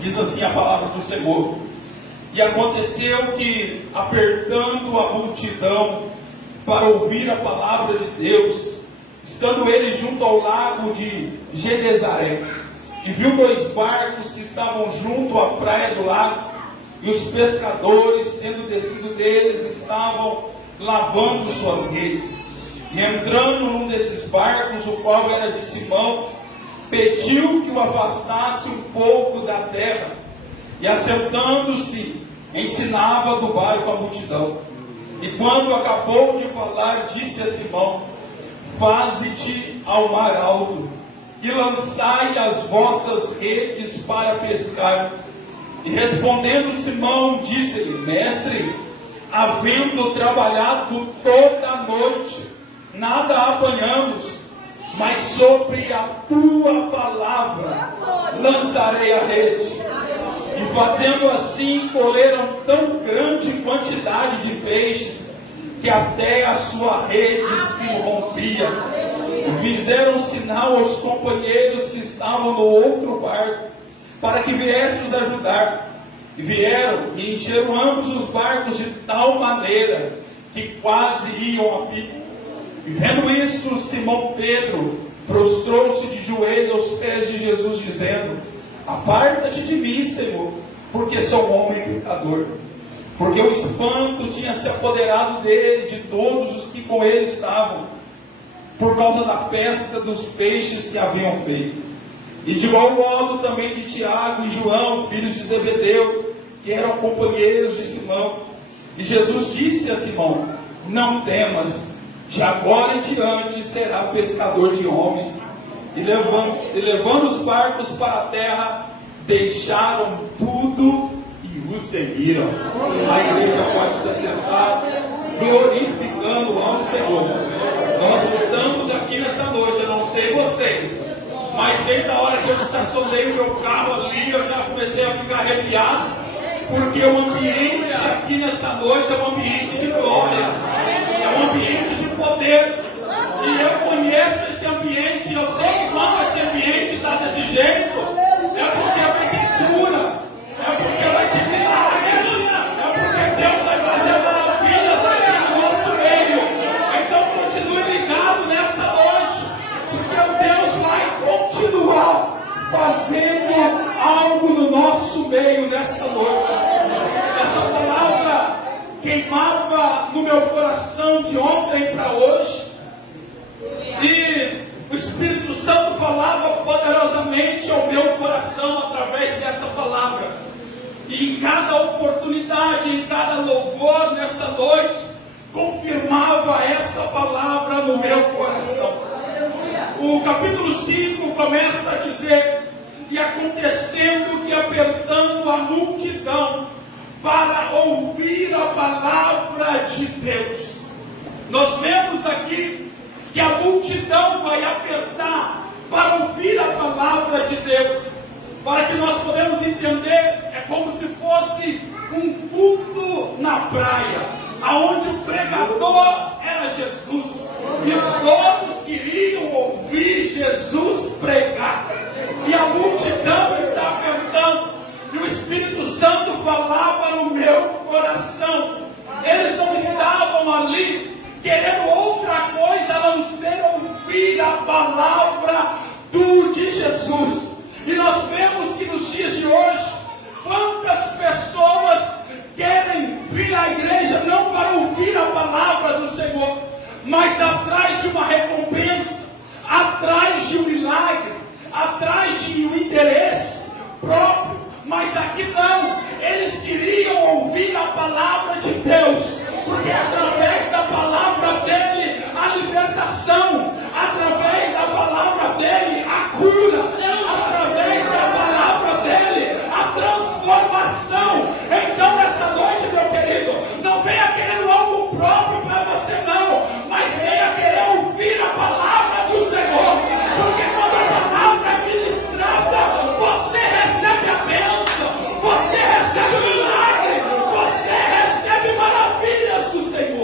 Diz assim a palavra do Senhor: e aconteceu que, apertando a multidão para ouvir a palavra de Deus, estando ele junto ao lago de Genezaré, e viu 2 barcos que estavam junto à praia do lago, e os pescadores, tendo descido deles, estavam lavando suas redes. E entrando num desses barcos, o qual era de Simão, pediu que o afastasse um pouco da terra, e assentando-se, ensinava do barco a multidão. E quando acabou de falar, disse a Simão: faze-te ao mar alto, e lançai as vossas redes para pescar. E respondendo Simão, disse-lhe: mestre, havendo trabalhado toda a noite, nada apanhamos, mas sobre a tua palavra lançarei a rede. E fazendo assim, colheram tão grande quantidade de peixes, que até a sua rede se rompia. E fizeram sinal aos companheiros que estavam no outro barco, para que viessem os ajudar. E vieram e encheram ambos os barcos de tal maneira que quase iam a pico. E vendo isto, Simão Pedro prostrou-se de joelho aos pés de Jesus, dizendo: aparta-te de mim, Senhor, porque sou um homem pecador. Porque o espanto tinha se apoderado dele, de todos os que com ele estavam, por causa da pesca dos peixes que haviam feito. E de igual modo também de Tiago e João, filhos de Zebedeu, que eram companheiros de Simão. E Jesus disse a Simão: não temas, de agora em diante será pescador de homens. E levando os barcos para a terra, deixaram tudo e o seguiram. A igreja pode se assentar, glorificando ao Senhor. Nós estamos aqui nessa noite, eu não sei você, mas desde a hora que eu estacionei o meu carro ali, eu já comecei a ficar arrepiado, porque o ambiente aqui nessa noite é um ambiente de glória, é um ambiente de poder. E eu conheço esse ambiente, eu sei que quando esse ambiente está desse jeito, é porque vai ter cura, é porque vai ter milagre, é porque Deus vai fazer maravilhas aqui no nosso meio. Então continue ligado nessa noite, porque Deus vai continuar fazendo algo no nosso meio nessa noite. Essa palavra queimava no meu coração de ontem para hoje, e o Espírito Santo falava poderosamente ao meu coração através dessa palavra. E em cada oportunidade, em cada louvor nessa noite, confirmava essa palavra no meu coração. O capítulo 5 começa a dizer: e acontecendo que, apertando a multidão para ouvir a palavra de Deus. Nós vemos aqui que a multidão vai apertar para ouvir a palavra de Deus. Para que nós podemos entender, é como se fosse um culto na praia, aonde o pregador era Jesus, e todos queriam ouvir Jesus pregar. E a multidão está apertando, e o Espírito Santo falava no meu coração. Eles não estavam ali querendo outra coisa a não ser ouvir a palavra de Jesus. E nós vemos que nos dias de hoje, quantas pessoas querem vir à igreja não para ouvir a palavra do Senhor, mas atrás de uma recompensa, atrás de um milagre, atrás de um interesse próprio. Mas aqui não, eles queriam ouvir a palavra de Deus, porque através da palavra dele a libertação, através da palavra dele a cura, através da palavra dele a transformação. Então nessa noite, meu querido, não venha querendo algo próprio para você não, mas venha querer ouvir a palavra do Senhor, porque quando a palavra é ministrada, você recebe a bênção, você recebe o milagre, você recebe maravilhas do Senhor.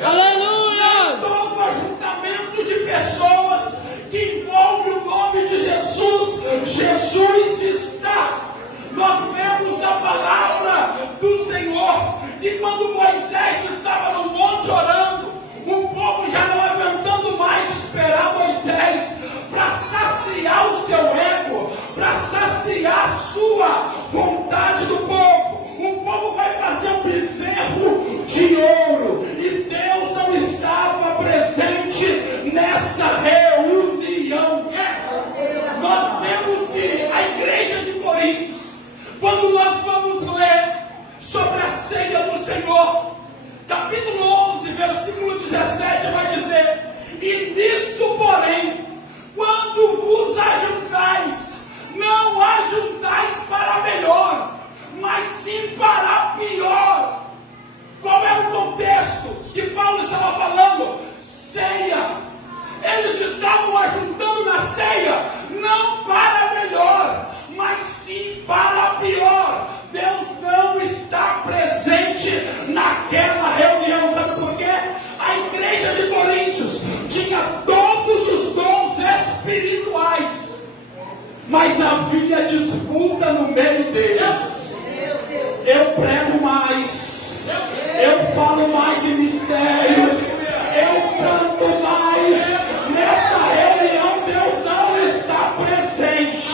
Aleluia! Todo ajuntamento de pessoas que envolve o nome de Jesus, Jesus está. Nós vemos na palavra do Senhor que quando Moisés estava no monte orando, o povo já não aguentando mais esperar Moisés para saciar o seu ego, para saciar a sua vontade do povo. O povo vai fazer um bezerro de ouro e Deus não estava presente nessa reunião. Nós vemos que a igreja de Corinto, quando nós vamos ler sobre a ceia do Senhor, capítulo 11, versículo 17, vai dizer: e nisto, porém, quando vos ajuntais, não ajuntais para melhor, mas sim para pior. Qual é o contexto que Paulo estava falando? Ceia. Eles estavam ajuntando na ceia, não para melhor, mas sim para pior. Deus não está presente naquela reunião. Sabe por quê? A igreja de Coríntios tinha todos os dons espirituais, mas havia disputa no meio deles. Eu prego mais, eu falo mais em mistério, eu canto mais. Nessa reunião Deus não está presente.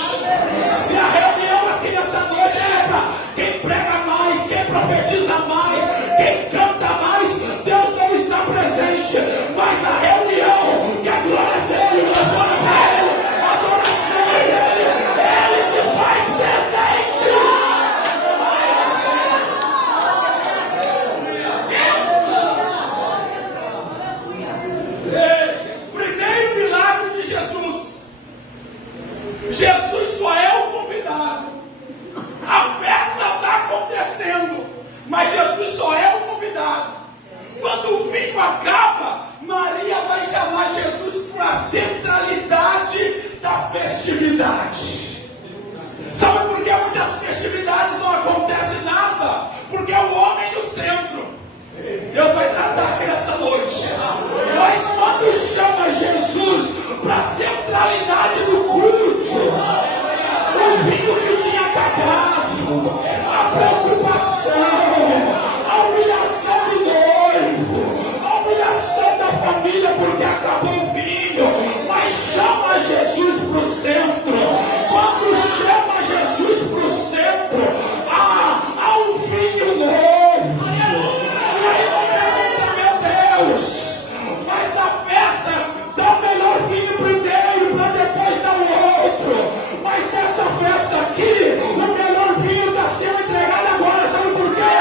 Se a reunião aqui nessa noite é para quem prega mais, quem profetiza mais, quem canta mais, Deus não está presente. Mas a reunião que a glória dele, o louvor dele, a adoração dele, ele se faz presente. Primeiro milagre de Jesus. Jesus só é o convidado. A festa está acontecendo, mas Jesus só é o convidado. Quando o vinho acaba, Maria vai chamar Jesus para a centralidade da festividade. Sabe por que muitas festividades não acontecem nada? Porque é o homem no centro. Deus vai tratar aqui nessa noite. Mas quando chama Jesus para a centralidade do culto, o vinho que tinha acabado, a preocupação, a humilhação do noivo, a humilhação da família porque acabou o vinho, mas chama Jesus para o centro. Quando chama Jesus para o centro, há um vinho novo. E aí não pergunta, meu Deus, mas na festa dá o melhor vinho primeiro para depois dar o outro. Mas essa festa aqui, o melhor vinho está sendo entregado agora. Sabe por quê?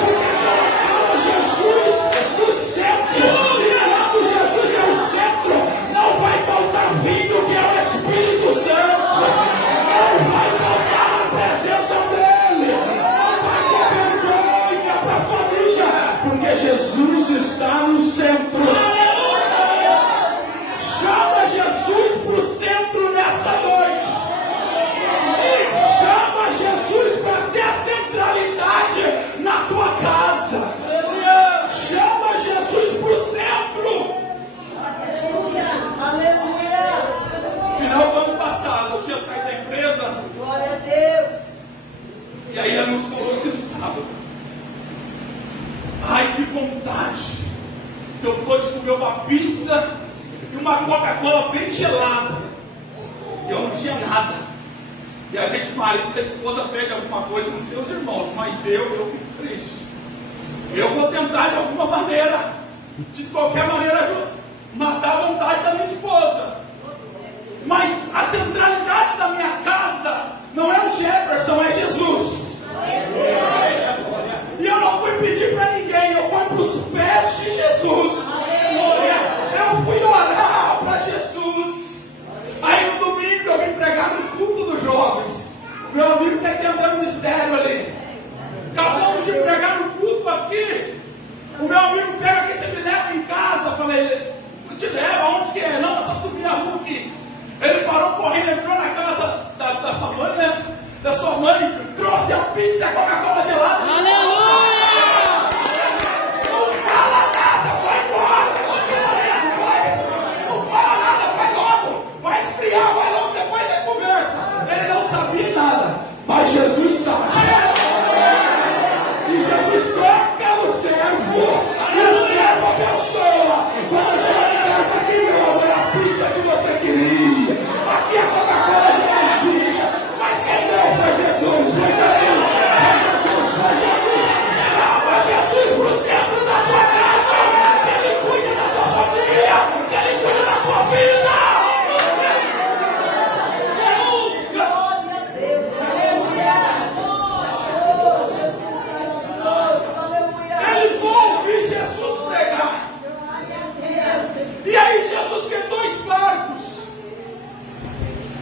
Porque colocaram Jesus no centro. E quando Jesus é o centro, não vai faltar vinho, que é o Espírito Santo. Não vai faltar a presença dele. Não vai ter vergonha para a família, porque Jesus está no centro. Chama Jesus para o centro nessa noite. Chama Jesus para ser a centralidade na tua casa. Chama Jesus para o centro. Final do ano passado, eu tinha saído da empresa. Glória a Deus. E aí ela nos falou assim no sábado: ai, que vontade que eu tô de comer uma pizza e uma Coca-Cola bem gelada. E eu não tinha nada. E a gente, marido, se a esposa pede alguma coisa com seus irmãos, mas eu fico triste. Eu vou tentar de alguma maneira, de qualquer maneira, matar a vontade da minha esposa. Mas a centralidade da minha casa não é o Jefferson, é Jesus. E eu não fui pedir para ninguém, eu fui para os pés de Jesus. Eu fui orar para Jesus. Aí no domingo eu vim pregar no culto dos jovens. Meu amigo está entendendo o mistério ali. Acabamos de pregar no culto aqui. O meu amigo pega aqui, você me leva em casa. Eu falei, eu te levo, aonde que é? Não, é só subir a rua aqui. Ele parou correndo, entrou na casa da sua mãe, né? Da sua mãe.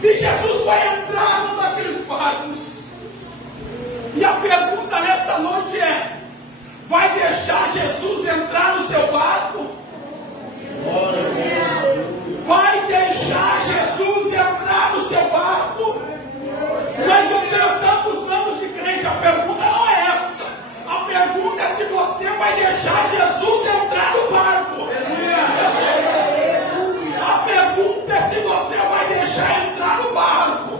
E Jesus vai entrar num daqueles barcos. E a pergunta nessa noite é: vai deixar Jesus entrar no seu barco? Vai deixar Jesus entrar no seu barco? Mas eu tenho tantos anos de crente, a pergunta não é essa. A pergunta é se você vai deixar Jesus entrar no barco. A pergunta é se você vai deixar entrar no barco.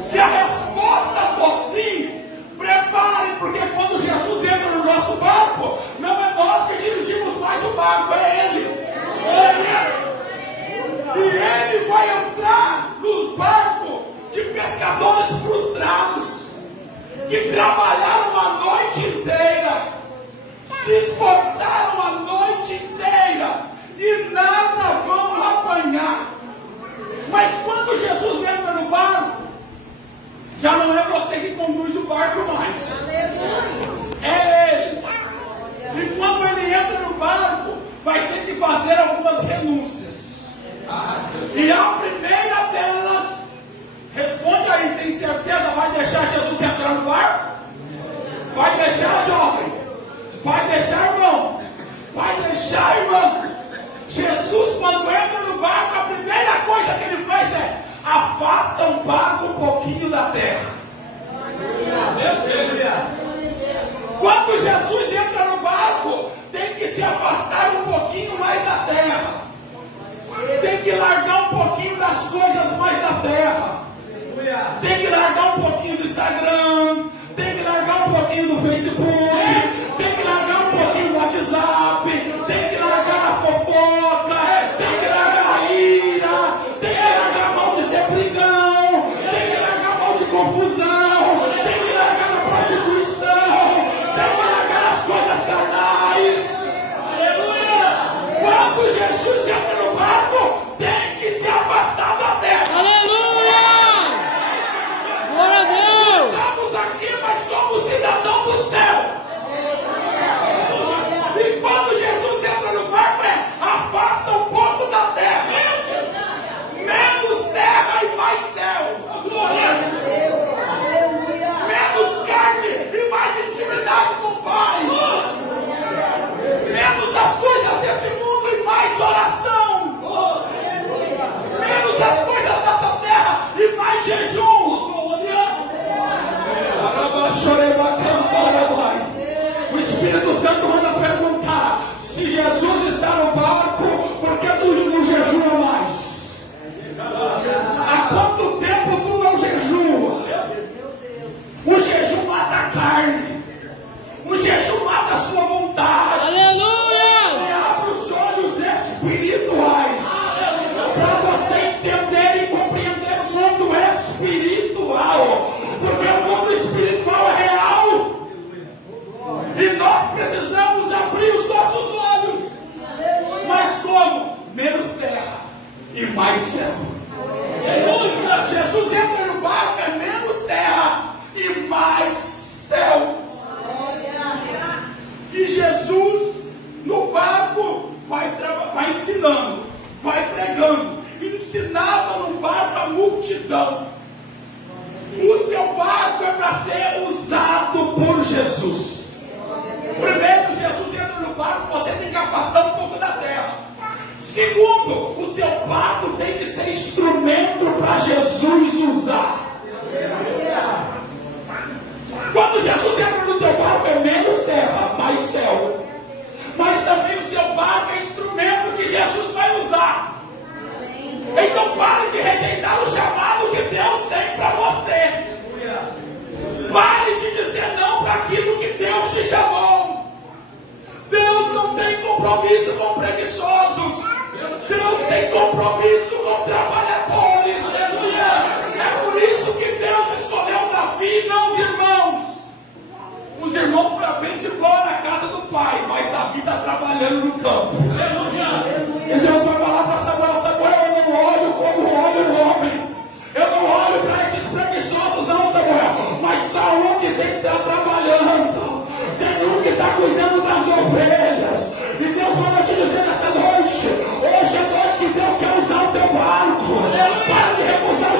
Se a resposta for sim, prepare, porque quando Jesus entra no nosso barco, não é nós que dirigimos mais o barco, é Ele. E Ele vai entrar no barco de pescadores frustrados, que trabalharam a noite inteira, se esforçaram a noite inteira e nada vão apanhar. Mas quando Jesus entra no barco, já não é você que conduz o barco mais, é Ele. E quando Ele entra no barco, vai ter que fazer algumas renúncias. E a primeira delas, responde aí, tem certeza? Vai deixar Jesus entrar no barco? Vai deixar, jovem? Vai deixar, irmão? Vai deixar, irmão? Jesus, quando entra no barco, a primeira coisa que Ele faz é: afasta o barco um pouquinho da terra. Quando Jesus entra no barco, tem que se afastar um pouquinho mais da terra. Tem que largar um pouquinho das coisas mais da terra. Tem que largar um pouquinho do Instagram. Tem que largar um pouquinho do Facebook. Tem que largar um pouquinho do WhatsApp. Tem que largar a fofoca. Tem que largar a ira. Tem que largar a mão de ser brigão. Tem que largar a mão de confusão. Tem que largar a prostituição. Tem que largar as coisas carnais. Quando Jesus entra no barco, tem que se afastar da terra. Aleluia! Glória a Deus! Estamos aqui, mas somos cidadãos do céu. E quando Jesus entra no barco, afasta um pouco da terra. Menos terra e mais céu. Menos carne e mais intimidade com o Pai. Menos as coisas desse mundo e mais oração. Menos as coisas dessa terra e mais jejum. O Espírito Santo manda perguntar: se Jesus está no barco, por que tu não jejua mais? Há quanto tempo tu não jejua? O jejum mata a carne. O jejum mata a sua vontade. Aleluia! E abre os olhos espirituais para você entender e compreender o mundo espiritual. Porque o mundo espiritual é real. E nós precisamos abrir os nossos olhos. Mas como? Menos terra e mais céu. Jesus entra no barco, é menos terra e mais céu. E Jesus no barco vai ensinando, vai pregando. Ensinava no barco a multidão. O seu barco é para ser usado por Jesus. Primeiro, Jesus entra no barco, você tem que afastar um pouco da terra. Segundo, o seu barco tem que ser instrumento para Jesus usar. Quando Jesus entra no teu barco, é menos terra, mais céu. Mas também o seu barco é instrumento que Jesus vai usar. Então pare de rejeitar o chamado que Deus tem para você. Pare de dizer não para aquilo que Deus te chamou. Deus não tem compromisso com preguiçosos. Deus tem compromisso com trabalhadores. É por isso que Deus escolheu Davi e não os irmãos. Os irmãos foram bem de boa na casa do pai, mas Davi está trabalhando no campo. E Deus vai falar para Samuel: Samuel, eu não olho como olha o homem. Eu não olho para esses preguiçosos não, Samuel. Mas está um que tem que estar trabalhando. Tem um que está cuidando das ovelhas. E Deus manda te dizer nessa noite: hoje é noite que Deus quer usar o teu barco. Para de recusar o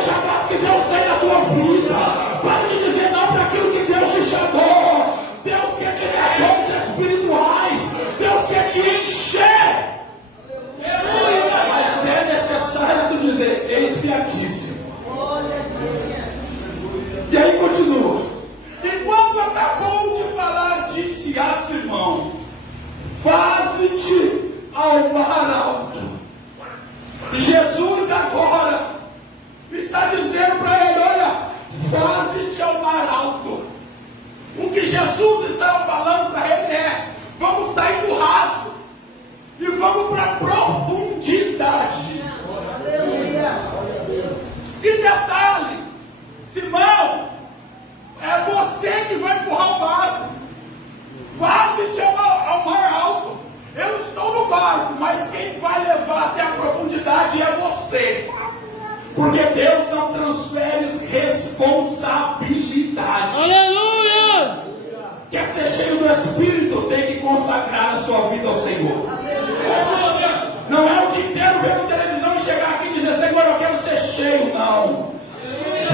ao mar alto. Jesus agora está dizendo para ele: olha, faze-te ao mar alto. O que Jesus estava falando para ele é: vamos sair do raso e vamos para a profundidade. E detalhe, Simão, é você que vai empurrar o barco. Faze-te ao mar alto. Eu estou no barco, mas quem vai levar até a profundidade é você. Porque Deus não transfere responsabilidade. Aleluia! Quer ser cheio do Espírito, tem que consagrar a sua vida ao Senhor. Não é o dia inteiro vendo televisão e chegar aqui e dizer: Senhor, eu quero ser cheio. Não.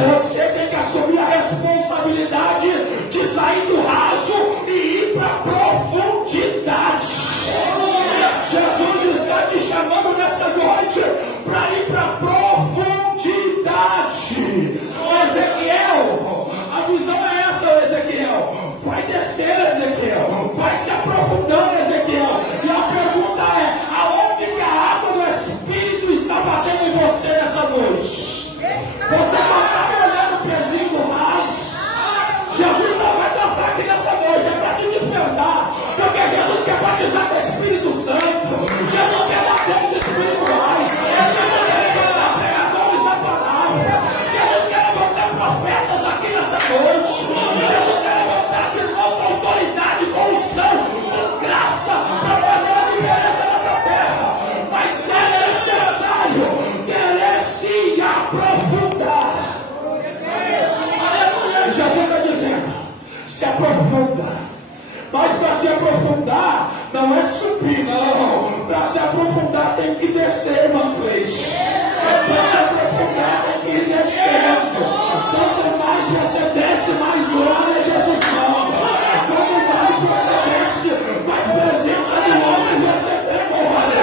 Você tem que assumir a responsabilidade de sair do raso e ir para a profundidade. Jesus está te chamando nessa noite para ir para a profundidade. Ezequiel, a visão é essa, Ezequiel. Vai descer, Ezequiel. Vai se aprofundando, Ezequiel. E a pergunta é: aonde que a água do Espírito está batendo em você nessa noite? Você só está olhando o pezinho do raso. Jesus não vai dar ataque nessa noite, é para te despertar. Porque Jesus quer batizar com o Espírito Santo. Jesus quer dar dons espirituais. Jesus quer levantar pregadores da palavra. Jesus quer levantar profetas aqui nessa noite. Jesus quer levantar irmãos com autoridade, com unção, com graça, para fazer a diferença nessa terra. Mas é necessário querer se aprofundar. Jesus está dizendo: se aprofunda. Mas para se aprofundar, não é subir, não. Para se aprofundar tem que descer, irmão Cleiton. Para se aprofundar tem que ir descendo. Quanto mais você desce, mais glória Jesus manda. Quanto mais você desce, mais presença do homem você tem, glória.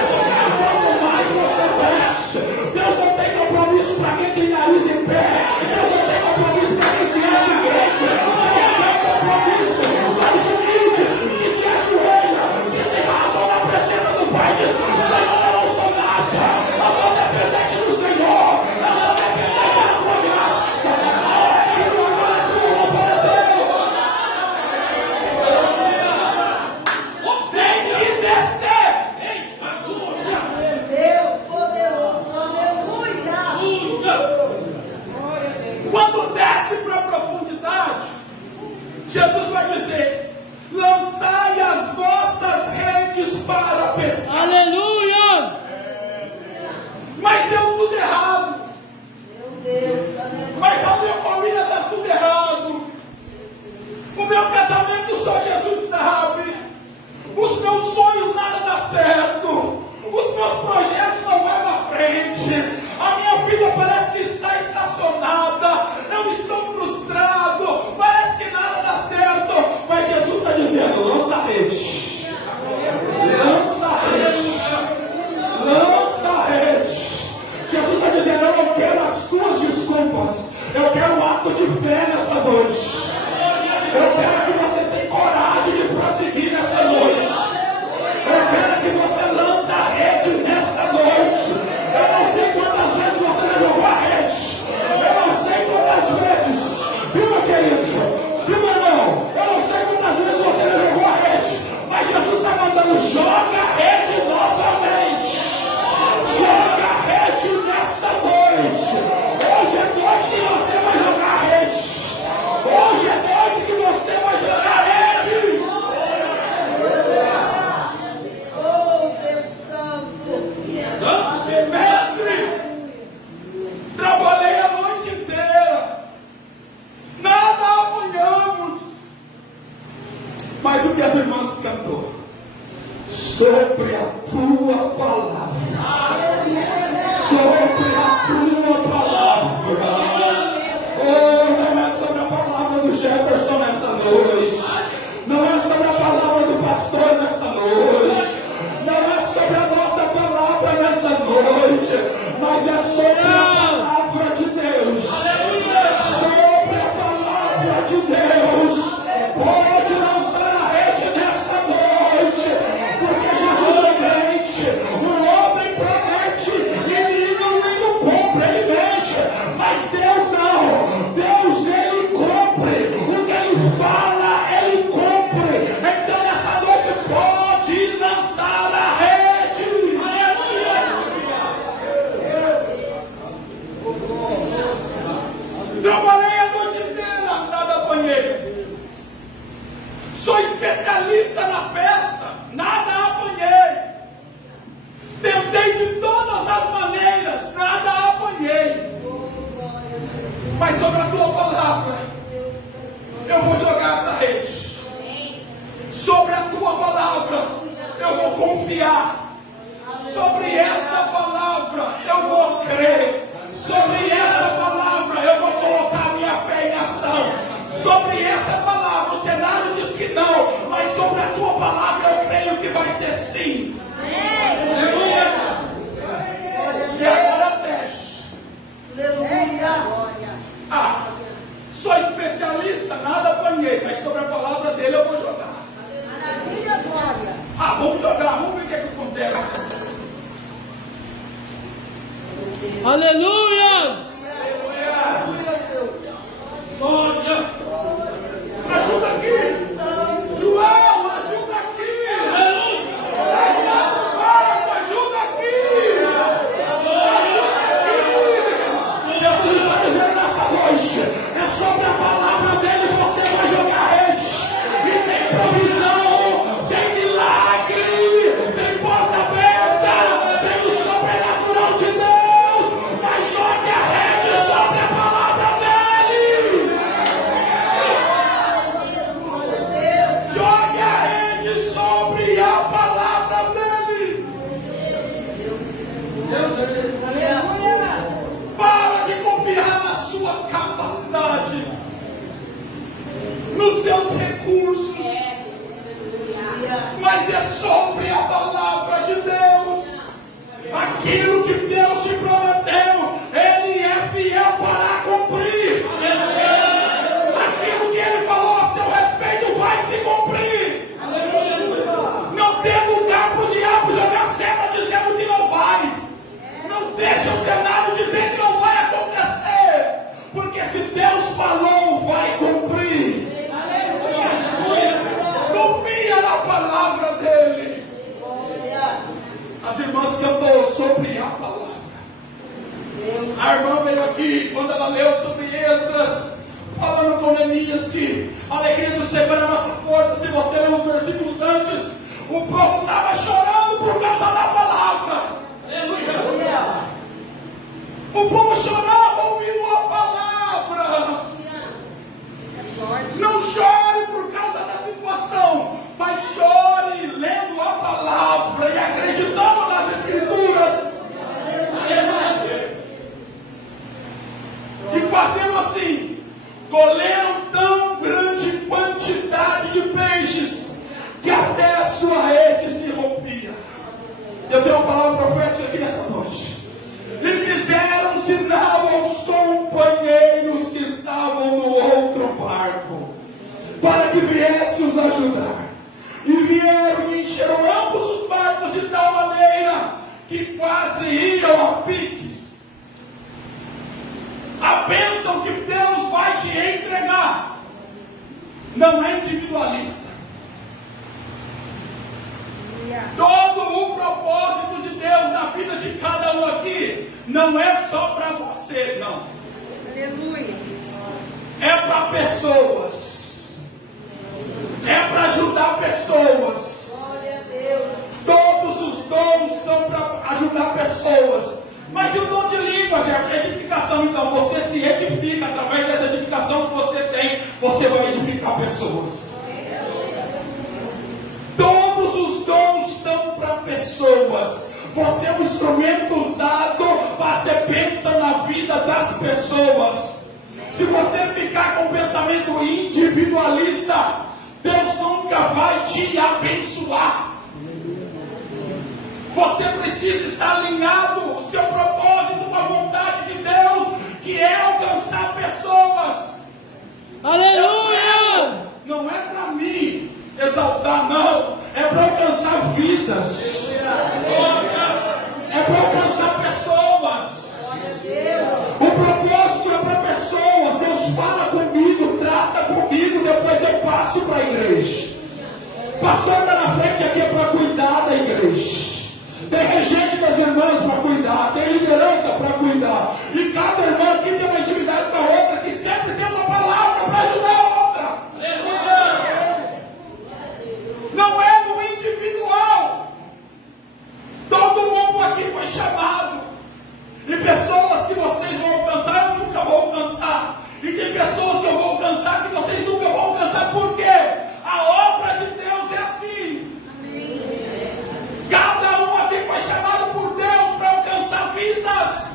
Quanto mais você desce, Deus não tem compromisso para quem tem nariz em pé. Deus não tem compromisso para quem se acha crente. Deus tem compromisso para os humildes que se ajoelham, que se rasgam na presença do Pai. Diz: Senhor, eu não sou nada, eu sou dependente do Senhor, eu sou dependente da tua graça. Tem que descer. Deus poderoso, aleluia. Quando desce para a profundidade, Jesus vai dizer: lançai as vossas redes para pescar. Aleluia! Mas deu tudo errado. Meu Deus, aleluia. Mas a minha família está tudo errado. O meu casamento só Jesus sabe. Os meus sonhos nada dá certo. Os meus projetos não vão na frente. A minha vida parece que está estacionada. Eu estou frustrado. Parece que nada dá certo. Mas Jesus está dizendo: lança a rede. Lança a rede. Lança a rede. Jesus está dizendo: eu não quero as tuas desculpas. Eu quero um ato de fé nessa noite. Eu quero que você tenha coragem de prosseguir nessa noite. Eu quero que você lance a rede nessa noite. Eu não sei quantas vezes você já jogou a rede. Eu não sei quantas vezes. Viu, meu querido? Viu, meu irmão? Eu não sei quantas vezes você já jogou a rede. Mas Jesus está mandando: joga a rede novamente. Joga a rede nessa noite. Hoje é noite que você vai jogar a rede. Hoje é noite que você vai jogar a rede. Oh, Deus Santo. Mestre, trabalhei a noite inteira. Nada apanhamos. Mas o que as irmãs cantou? Sobre a tua palavra. Sobre a tua palavra. Oh, não é sobre a palavra do Jefferson nessa noite. Não é sobre a palavra do pastor nessa noite. Não é sobre a nossa palavra nessa noite. Mas é sobre a palavra de Deus. Sobre a palavra de Deus. Pode lançar a rede nessa noite. Porque Jesus não mente. de todas as maneiras, nada apanhei. Mas sobre a tua palavra, eu vou jogar essa rede. Sobre a tua palavra, eu vou confiar. Sobre essa palavra, eu vou crer. Sobre essa palavra, eu vou colocar minha fé em ação. Sobre essa palavra, o cenário diz que não, mas sobre a tua palavra, eu creio que vai ser sim. Aleluia! E agora feche. Aleluia! Sou especialista, nada apanhei, mas sobre a palavra dele eu vou jogar. Maravilha, glória! Vamos jogar, vamos ver o que acontece. Aleluia! Glória! Ajuda aqui! João, ajuda aqui! Ajuda aqui! Ajuda aqui! Jesus está dizendo nessa noite, é sobre a palavra dele que você vai jogar rede. E tem provisão, tem milagre, tem porta aberta, tem o sobrenatural de Deus. Mas jogue a rede sobre a palavra dele. Jogue a rede sobre a palavra dele. Para de confiar na sua capacidade, nos seus recursos, mas é sobre a palavra de Deus. Aquilo que Deus te prometeu, Ele é fiel para cumprir. Aquilo que Ele falou a seu respeito vai se cumprir. Não dê lugar para o diabo jogar seta dizendo que não vai. Não deixe o cenário dizer que não vai acontecer. Porque se Deus falou, vai cumprir. Confia na palavra dele. As irmãs cantou sobre a palavra. A irmã veio aqui, quando ela leu sobre Esdras, falando com Neemias que a alegria do Senhor é a nossa força. Se você ler os versículos antes, o povo estava chorando por causa da palavra. Aleluia. O povo chorava ouvindo a palavra. Não chore por causa da situação, mas chore lendo a palavra e acreditando nas Escrituras. E fazendo assim, colheram tão grande quantidade de peixes que até a sua rede se rompia. Eu tenho uma palavra profética aqui nessa noite. E fizeram sinal aos companheiros que estavam no outro barco, para que viesse os ajudar. E vieram e encheram ambos os barcos de tal maneira que quase iam a pique. A bênção que Deus vai te entregar não é individualista. Todo o propósito de Deus na vida de cada um aqui não é só para você, não. Aleluia. É para pessoas. É para ajudar pessoas. Glória a Deus. Todos os dons são para ajudar pessoas. Mas e o dom de línguas, edificação? Então você se edifica através dessa edificação que você tem. Você vai edificar pessoas. Todos os dons são para pessoas. Você é um instrumento usado para ser bênção na vida das pessoas. Se você ficar com um pensamento individualista, Deus nunca vai te abençoar. Você precisa estar alinhado o seu propósito com a vontade de Deus, que é alcançar pessoas. Aleluia! Não é para mim exaltar, não. É para alcançar vidas. É para alcançar pessoas. O propósito é para pessoas. Deus fala comigo, trata comigo, depois eu passo para a igreja. Pastor está na frente aqui é para cuidar da igreja. Tem regente das irmãs para cuidar, tem liderança para cuidar. E cada irmã aqui tem uma intimidade com a outra, que sempre tem uma palavra para ajudar a outra. Não é no individual. Todo mundo aqui foi chamado. E pessoas que vocês vão alcançar, eu nunca vou alcançar. E tem pessoas que eu vou alcançar que vocês nunca vão alcançar. Por quê? A obra de Deus é assim. Cada um aqui foi chamado por Deus para alcançar vidas.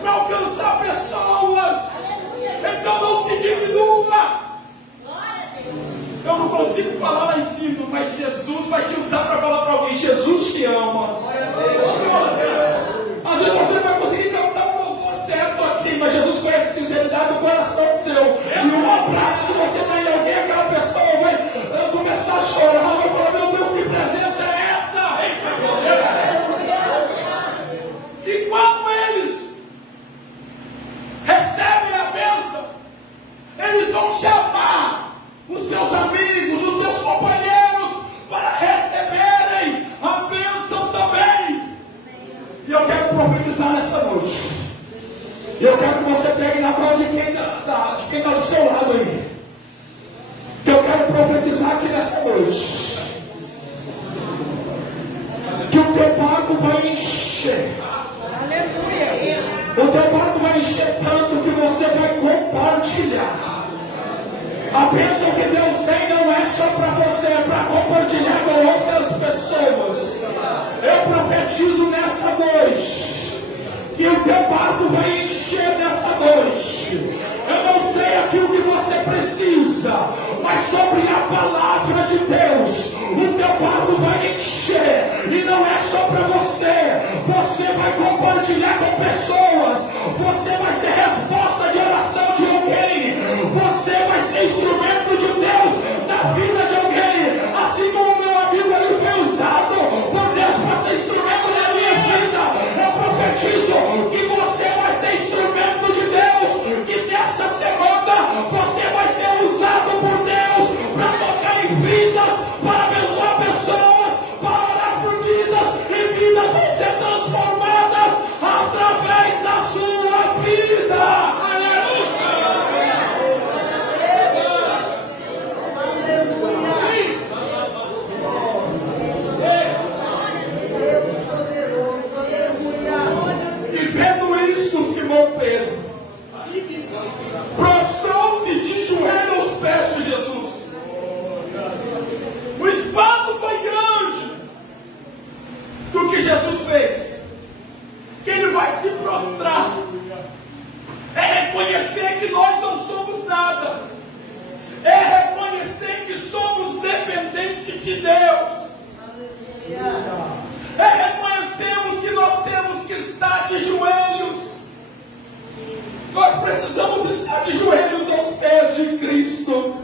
Para alcançar pessoas. Então não se diminua. Eu não consigo falar lá em cima, mas Jesus vai te usar para falar para alguém: Jesus te ama. Às vezes você não vai conseguir cantar um louvor certo aqui, mas Jesus conhece a sinceridade do coração seu. E um abraço que você dá em alguém, aquela pessoa vai começar a chorar, vai falar: meu Deus, que presença é essa? E quando eles recebem a bênção, eles vão chamar os seus amigos, os seus companheiros, para receberem a bênção também. E eu quero profetizar nessa noite. E eu quero que você pegue na mão de quem está do seu lado aí. Que eu quero profetizar aqui nessa noite. Que o teu barco vai encher. Aleluia. O teu barco vai encher tanto que você vai compartilhar. A bênção que Deus tem não é só para você, é para compartilhar com outras pessoas. Eu profetizo nessa noite que o teu barco vai encher nessa noite. Eu não sei aquilo que você precisa, mas sobre a palavra de Deus, o teu barco vai encher. E não é só para você. Você vai compartilhar com pessoas. Você vai ser resposta de oração de alguém. Você vai ser instrumento de Deus na vida de alguém. Assim como o meu amigo ele foi usado por Deus para ser instrumento na minha vida, eu profetizo que você vai ser instrumento de Deus. Que nessa semana você vai ser usado por Deus para tocar em vidas, para abençoar pessoas, para orar por vidas, e vidas vão ser transformadas através da sua vida. Pedro prostrou-se de joelho aos pés de Jesus. O espanto foi grande do que Jesus fez. Que ele vai se prostrar é reconhecer que nós não somos nada, é reconhecer que somos dependentes de Deus, é reconhecermos que nós temos que estar de joelhos. Nós precisamos estar de joelhos aos pés de Cristo.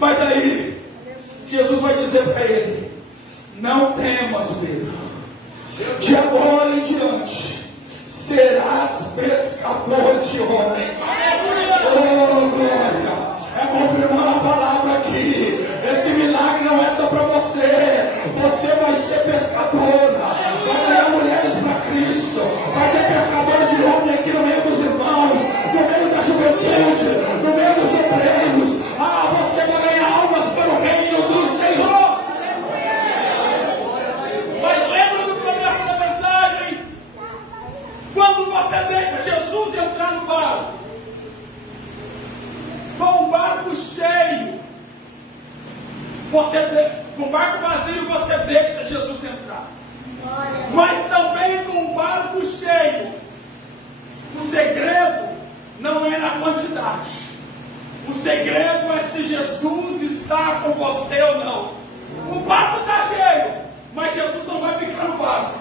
Mas aí, Jesus vai dizer para ele: não temas, Pedro. De agora em diante, serás pescador de homens. Oh, glória! É confirmando a palavra aqui. Esse milagre não é só para você. Você vai ser pescadora. Vai ganhar mulheres para Cristo. Vai ter pescador de homem aqui no meio dos irmãos, no meio da juventude, no meio dos obreiros. Você vai ganhar almas para o reino do Senhor. Mas lembra do começo da mensagem? Quando você deixa Jesus entrar no barco, com o barco cheio, com o barco vazio você deixa Jesus entrar. Mas também com o barco cheio, o segredo não é na quantidade. O segredo é se Jesus está com você ou não. O barco está cheio, mas Jesus não vai ficar no barco.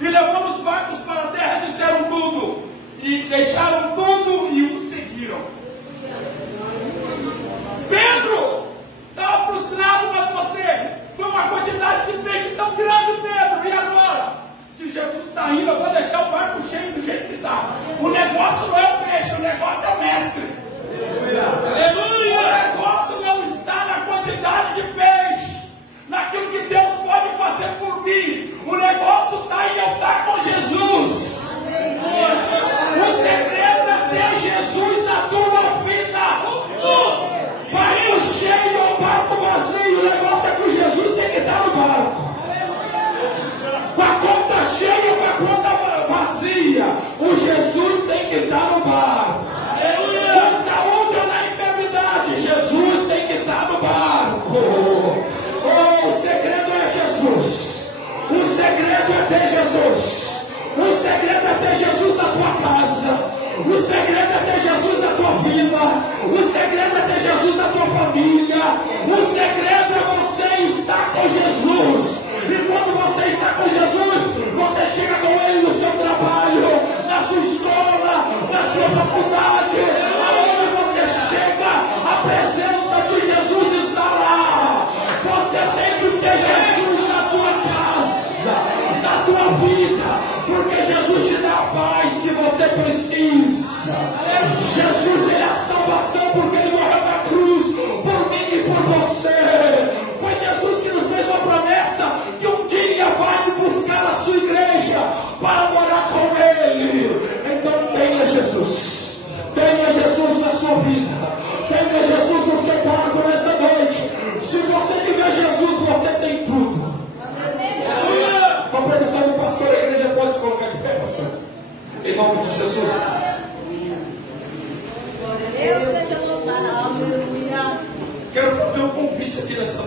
E levamos os barcos para a terra, disseram tudo, e deixaram tudo e o seguiram. Pedro estava frustrado com você. Foi uma quantidade de peixe tão grande, Pedro. E agora? Se Jesus está indo, eu vou deixar o barco cheio do jeito que está. O negócio não é o peixe, o negócio é o mestre. Aleluia! O negócio não está na quantidade de peixe. Jesus. O segredo é ter Jesus na tua casa. O segredo é ter Jesus na tua vida. O segredo é ter Jesus na tua família. O segredo é você estar com Jesus. E quando você está com Jesus, você chega com Ele no seu trabalho, na sua escola, na sua faculdade. Aonde você chega, a presença de Jesus está lá. Você tem que ter Jesus na tua casa, na tua vida, porque Jesus te dá a paz que você precisa. Jesus, Ele é a salvação, porque Ele morreu na cruz por mim e por você. Foi Jesus que nos fez uma promessa que um dia vai buscar a sua igreja para morar com Ele. Então tenha Jesus. Tenha Jesus na sua vida. Tenha Jesus no seu quarto nessa noite. Se você tiver Jesus, você tem tudo. Com a permissão do pastor, a igreja pode se colocar de pé, pastor. Em nome de Jesus. Deus seja louvado. Aleluia. Quero fazer um convite aqui nessa